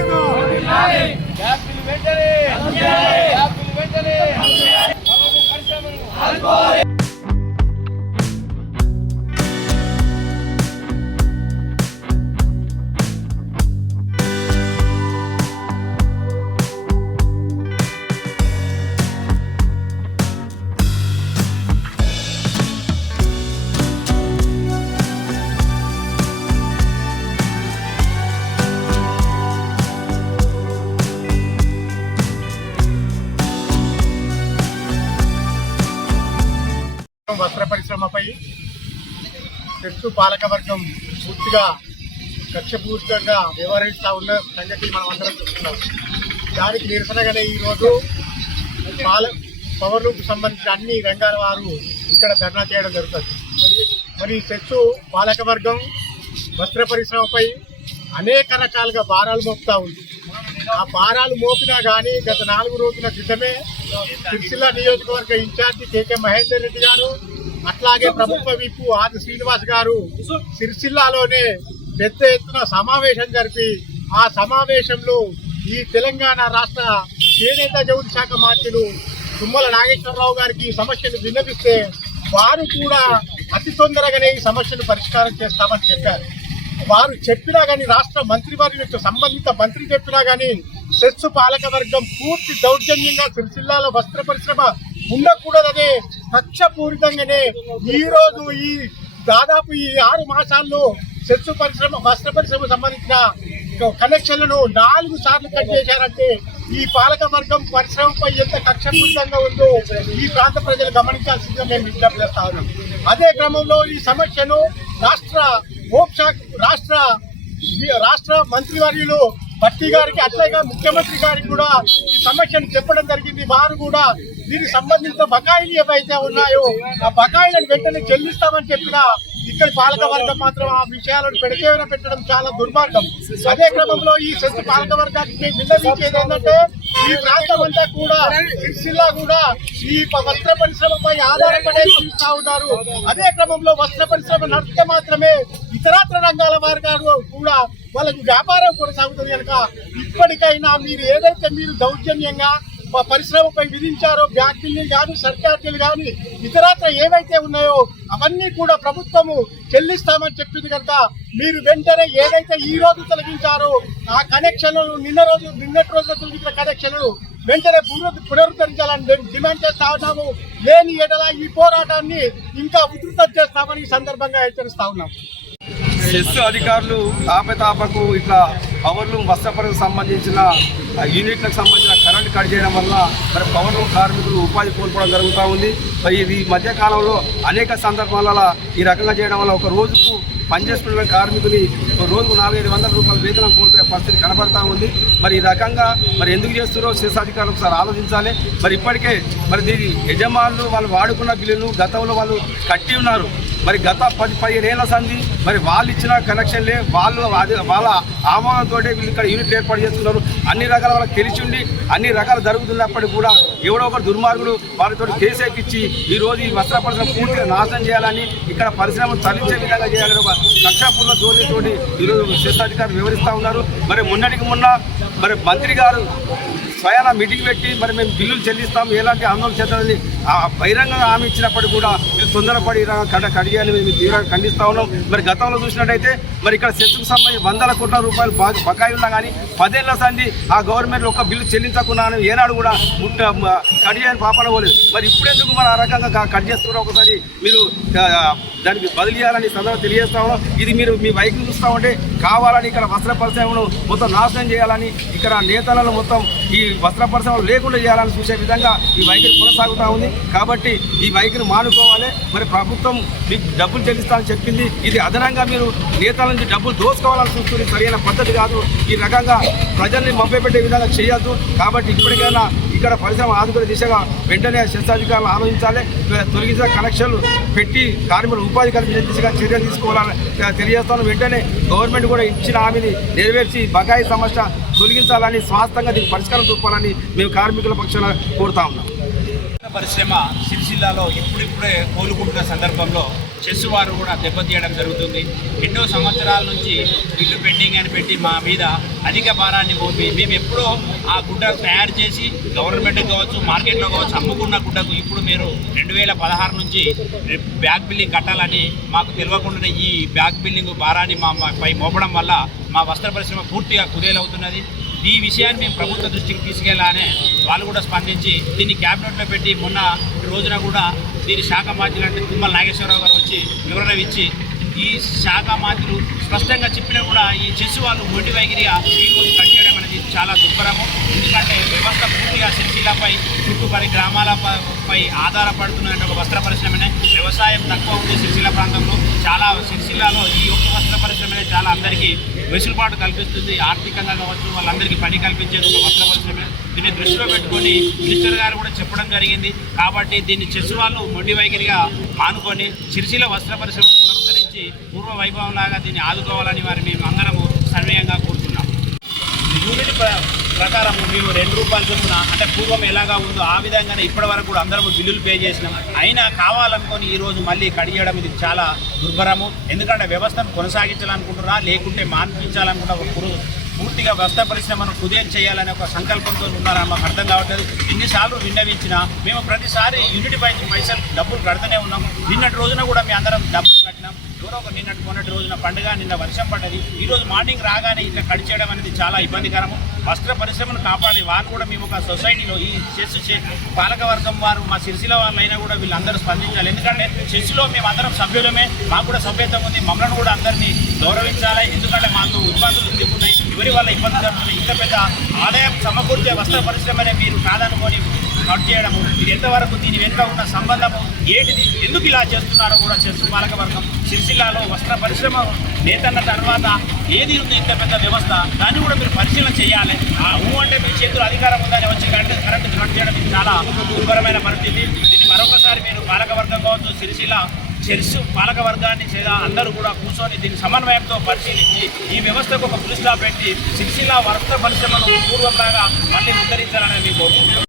నాయకుడు యాపిల్ వెంటనే యాపిల్ వెంటనే పరిశ్రమను పరిశ్రమపై చెట్టు పాలకవర్గం పూర్తిగా కక్షపూర్తంగా వ్యవహరిస్తూ ఉన్న సంగతి మనం అందరం చూస్తున్నాం దానికి నిరసనగానే ఈరోజు పాల పవర్లకు సంబంధించిన అన్ని రంగాల వారు ఇక్కడ ధర్నా చేయడం జరుగుతుంది. మరి చెట్టు పాలకవర్గం వస్త్ర పరిశ్రమపై అనేక రకాలుగా భారాలు మోపుతా ఉంది. ఆ భారాలు మోపినా కానీ గత నాలుగు రోజుల క్రితమే సిరిసిల్ల నియోజకవర్గ ఇన్ఛార్జి కేకే మహేందర్ రెడ్డి గారు అట్లాగే ప్రభుత్వ విప్పు ఆది శ్రీనివాస్ గారు సిరిసిల్లాలోనే పెద్ద ఎత్తున సమావేశం జరిపి ఆ సమావేశంలో ఈ తెలంగాణ రాష్ట్ర చేనేత జౌలి శాఖ మంత్రులు తుమ్మల నాగేశ్వరరావు గారికి ఈ సమస్యను విన్నపిస్తే వారు కూడా అతి తొందరగానే ఈ సమస్యను పరిష్కారం చేస్తామని చెప్పారు. వారు చెప్పినా కానీ రాష్ట్ర మంత్రివర్యులకు సంబంధిత మంత్రి చెప్పినా కానీ సెస్సు పాలక వర్గం పూర్తి దౌర్జన్యంగా సిరిసిల్లాలో వస్త్ర పరిశ్రమ ఉండకూడదనే కక్షపూరితంగానే ఈ రోజు ఈ దాదాపు ఈ ఆరు మాసాల్లో సెస్ పరిశ్రమ వస్త్ర పరిశ్రమ సంబంధించిన కనెక్షన్లను నాలుగు సార్లు కట్ చేశారంటే ఈ పాలక వర్గం పరిశ్రమపై ఎంత కక్షపూరితంగా ఉందో ఈ ప్రాంత ప్రజలు గమనించాల్సిందిగా మేము విజ్ఞప్తి చేస్తా ఉన్నాం అదే క్రమంలో ఈ సమస్యను రాష్ట్ర హోంశాఖ రాష్ట్ర రాష్ట్ర మంత్రివర్యులు భట్టి గారికి అట్లాగే ముఖ్యమంత్రి గారికి కూడా ఈ సమస్యను చెప్పడం జరిగింది. వారు కూడా దీనికి సంబంధించిన బకాయిలు ఏవైతే ఉన్నాయో ఆ బకాయిలను వెంటనే చెల్లిస్తామని చెప్పిన ఇక్కడ పాలక వర్గం మాత్రం ఆ విషయాలను పెడచేవన పెట్టడం చాలా దుర్మార్గం. అదే క్రమంలో ఈ సెంటు పాలక వర్గానికి మేము విన్నవించేది ఏంటంటే ఈ ప్రాంతం అంతా కూడా సిరిసిల్లా కూడా ఈ వస్త్ర పరిశ్రమపై ఆధారపడే చూస్తా ఉన్నారు. అదే క్రమంలో వస్త్ర పరిశ్రమ నడిస్తే మాత్రమే ఇతరాత్ర రంగాల వారు కూడా వాళ్ళకి వ్యాపారం కొనసాగుతుంది కనుక ఇప్పటికైనా మీరు ఏదైతే మీరు దౌర్జన్యంగా పరిశ్రమపై విధించారో బ్యాక్టీలు కానీ సర్చార్జీలు కానీ ఇతరత్ర ఏవైతే ఉన్నాయో అవన్నీ కూడా ప్రభుత్వము చెల్లిస్తామని చెప్పింది కనుక మీరు వెంటనే ఏదైతే ఈ రోజు తొలగించారో ఆ కనెక్షన్లను నిన్న రోజు నిన్నటి రోజున తొలగించిన కనెక్షన్లు వెంటనే పునరు- పునరుద్ధరించాలని డిమాండ్ చేస్తా ఉన్నాము. లేని ఎడల ఈ పోరాటాన్ని ఇంకా ఉధృతం చేస్తామని ఈ సందర్భంగా హెచ్చరిస్తా ఉన్నాం. సెస్ అధికారులు తాపతాపకు ఇట్లా పవర్లు వస్త్రపరకు సంబంధించిన యూనిట్లకు సంబంధించిన కరెంట్ కట్ చేయడం వల్ల మరి పవర్ కార్మికులు ఉపాధి కోల్పోవడం జరుగుతూ ఉంది. మరి ఈ మధ్యకాలంలో అనేక సందర్భాలలో ఈ రకంగా చేయడం వల్ల ఒక రోజుకు పనిచేస్తున్న కార్మికుని ఒక రోజుకు నాలుగైదు వందల రూపాయల వేతనం కోల్పోయే పరిస్థితి కనబడతా ఉంది. మరి ఈ రకంగా మరి ఎందుకు చేస్తున్నారో సెస్ అధికారులు ఒకసారి ఆలోచించాలి. మరి ఇప్పటికే మరి దీని యజమానులు వాళ్ళు వాడుకున్న బిల్లులు గతంలో వాళ్ళు కట్టి ఉన్నారు. మరి గత పది పదిహేను ఏళ్ళ సంది మరి వాళ్ళు ఇచ్చిన కనెక్షన్లే వాళ్ళు వాళ్ళ ఆమోదంతో వీళ్ళు ఇక్కడ యూనిట్ ఏర్పాటు చేస్తున్నారు. అన్ని రకాల వాళ్ళకి తెలిసి ఉండి అన్ని రకాలు జరుగుతున్నప్పటికీ కూడా ఎవడో ఒక దుర్మార్గుడు వారితో కేసు ఎక్కించి ఈ ఈ వస్త్ర పరిశ్రమ పూర్తిగా నాశనం చేయాలని ఇక్కడ పరిశ్రమను తరలించే విధంగా చేయాలని ఒక కక్షాపూర్ణ ధోరణితోటి ఈరోజు శిష్టాధికారులు వివరిస్తూ ఉన్నారు. మరి మొన్నటికి మొన్న మరి మంత్రి గారు స్వయాన మీటింగ్ పెట్టి మరి మేము బిల్లులు చెల్లిస్తాం ఎలాంటి ఆందోళన చేద్దామని ఆ బహిరంగంగా హామీ ఇచ్చినప్పటికీ కూడా మీరు తొందరపడి ఇలా కడ కడియాలని మేము తీవ్రంగా ఖండిస్తా ఉన్నాం. మరి గతంలో చూసినట్టయితే మరి ఇక్కడ సెస్కు సంబంధించి వందల కోట్ల రూపాయలు బకాయి ఉన్నా కానీ పదేళ్ళ సంది ఆ గవర్నమెంట్ ఒక బిల్లు చెల్లించకుండా ఏనాడు కూడా ముట్ట కడియాని పాపన పోలేదు. మరి ఇప్పుడెందుకు మరి ఆ రకంగా కట్ చేస్తున్నారో ఒకసారి మీరు దానికి బదిలీ చేయాలని సందర్భం తెలియజేస్తా ఉన్నాం. ఇది మీరు మీ వైఖరి చూస్తా ఉంటే కావాలని ఇక్కడ వస్త్ర పరిశ్రమను మొత్తం నాశనం చేయాలని ఇక్కడ నేతలను మొత్తం ఈ వస్త్ర పరిశ్రమలు లేకుండా చేయాలని చూసే విధంగా ఈ వైఖరి కొనసాగుతూ ఉంది. కాబట్టి ఈ వైఖరి మానుకోవాలి. మరి ప్రభుత్వం మీకు డబ్బులు చెల్లిస్తామని చెప్పింది. ఇది అదనంగా మీరు నేతల నుంచి డబ్బులు దోసుకోవాలని చూస్తుంది సరైన పద్ధతి కాదు. ఈ రకంగా ప్రజల్ని మభ్యపెట్టే విధంగా చేయొద్దు. కాబట్టి ఇప్పటికైనా ఇక్కడ పరిశ్రమ ఆదుకునే దిశగా వెంటనే శస్త్రాధికారులు ఆలోచించాలి. తొలగించిన కనెక్షన్లు పెట్టి కార్మికులు ఉపాధి కల్పించే దిశగా చర్యలు తీసుకోవాలని తెలియజేస్తాను. వెంటనే గవర్నమెంట్ కూడా ఇచ్చిన హామీని నెరవేర్చి బకాయి సమస్య తొలగించాలని స్వాస్థంగా దీనికి పరిష్కారం చూపాలని మేము కార్మికుల పక్షాన కోరుతా ఉన్నాం. పరిశ్రమ సిరిసిల్లాలో ఇప్పుడిప్పుడే కోలుకుంటున్న సందర్భంలో చెస్ వారు కూడా దెబ్బతీయడం జరుగుతుంది. ఎన్నో సంవత్సరాల నుంచి ఇల్లు పెండింగ్ అని పెట్టి మా మీద అధిక భారాన్ని మోపి మేము ఎప్పుడో ఆ గుడ్డ తయారు చేసి గవర్నమెంట్ కావచ్చు మార్కెట్లో కావచ్చు అమ్ముకున్న గుడ్డకు ఇప్పుడు మీరు రెండు వేల పదహారు నుంచి బ్యాక్ బిల్లింగ్ కట్టాలని మాకు తెలియకుండానే ఈ బ్యాక్ బిల్లింగ్ భారాన్ని మా పై మోపడం వల్ల మా వస్త్ర పరిశ్రమ పూర్తిగా కుదేలవుతున్నది. ఈ విషయాన్ని మేము ప్రభుత్వ దృష్టికి తీసుకెళ్ళానే వాళ్ళు కూడా స్పందించి దీన్ని క్యాబినెట్లో పెట్టి మొన్న రోజున కూడా దీని శాఖ మంత్రి అంటే తుమ్మల నాగేశ్వరరావు గారు వచ్చి వివరణ ఇచ్చి ఈ శాఖ మాధ్యులు స్పష్టంగా చెప్పినా కూడా ఈ చెస్ వాళ్ళు మొండి వైఖరిగా ఈరోజు కట్ చేయడం అనేది చాలా దుర్భరము ఎందుకంటే వ్యవస్థ పూర్తిగా సిరిసిల్లపై చుట్టుపరి గ్రామాల పై ఆధారపడుతున్న ఒక వస్త్ర పరిశ్రమనే వ్యవసాయం తక్కువ ఉంది సిరిసిల్ల ప్రాంతంలో చాలా సిరిసిల్లాలో ఈ యొక్క వస్త్ర పరిశ్రమనే చాలా అందరికీ వెసులుబాటు కల్పిస్తుంది ఆర్థికంగా కావచ్చు వాళ్ళందరికీ పని కల్పించేది ఒక వస్త్ర పరిశ్రమ దీన్ని దృష్టిలో పెట్టుకొని మినిస్టర్ గారు కూడా చెప్పడం జరిగింది. కాబట్టి దీన్ని చెస్ వాళ్ళు మొండి వైఖరిగా మానుకొని సిరిసిల వస్త్ర పరిశ్రమ పునరుద్ధరించి పూర్వ వైభవం లాగా దీన్ని ఆదుకోవాలని వారి మేము అందరము సన్వయంగా కోరుతున్నాం. యూనిట్ ప్రకారం మేము రెండు రూపాయలు చొప్పున అంటే పూర్వం ఎలాగా ఉందో ఆ విధంగానే ఇప్పటి వరకు కూడా అందరం బిల్లులు పే చేసినాం. అయినా కావాలనుకొని ఈ రోజు మళ్ళీ కడిగేయడం ఇది చాలా దుర్భరము. ఎందుకంటే వ్యవస్థను కొనసాగించాలనుకుంటున్నా లేకుంటే మాన్పించాలనుకున్న ఒక పూర్తిగా వ్యవస్థ పరిశ్రమను కుదేం చేయాలనే ఒక సంకల్పంతో ఉన్నారా మాకు అర్థం కావట్లేదు. ఎన్నిసార్లు విన్నవించినా మేము ప్రతిసారి యూనిట్ పై పైసలు డబ్బులు కడుతూనే ఉన్నాం నిన్నటి రోజున కూడా మేము అందరం డబ్బులు ఎవరో ఒక నిన్నటి మొన్నటి రోజున పండుగ నిన్న వర్షం పడ్డది. ఈ రోజు మార్నింగ్ రాగానే ఇట్లా కట్ చేయడం అనేది చాలా ఇబ్బందికరము. వస్త్ర పరిశ్రమను కాపాడి వారు కూడా మేము ఒక సొసైటీలో ఈ చెస్ చే- పాలకవర్గం వారు మా సిరిసిల వాళ్ళు అయినా కూడా వీళ్ళందరూ స్పందించాలి. ఎందుకంటే చెస్లో మేము అందరం సభ్యులమే. మాకు కూడా సభ్యత్వం ఉంది. మమ్మల్ని కూడా అందరినీ గౌరవించాలి. ఎందుకంటే మాకు ఇబ్బందులు ఉన్నాయి ఎవరి వల్ల ఇబ్బంది జరుగుతుంది. ఇంత పెద్ద ఆదాయం సమకూర్చే వస్త్ర పరిశ్రమనే మీరు కాదనుకొని కట్ చేయడము ఇది ఎంతవరకు దీని వెనుక ఉన్న సంబంధము ఏంటిది ఎందుకు ఇలా చేస్తున్నారో కూడా చేస్తూ పాలకవర్గం సిరిసిల్లాలో వస్త్ర పరిశ్రమ నేతన్న తర్వాత ఏది ఉంది ఇంత పెద్ద వ్యవస్థ? దాన్ని కూడా మీరు పరిశీలన చేయాలి. ఆ ఊ అంటే మీ చేతులు అధికారం ఉందని వచ్చి కరెంట్ కరెంట్ కట్ చేయడం ఇది చాలా దుర్భరమైన పరిస్థితి. దీన్ని మరొకసారి మీరు పాలకవర్గం కావచ్చు సిరిసిల్ల చెల్స్ పాలక వర్గాన్ని అందరూ కూడా కూర్చొని దీని సమన్వయంతో పరిశీలించి ఈ వ్యవస్థకు ఒక పులిస్లా స్టాప్ పెట్టి సిరిసిల్ల వర్త పరిశ్రమను పూర్వంలాగా మళ్ళీ ఉద్ధరించాలని మేము కోరుకుంటున్నాం.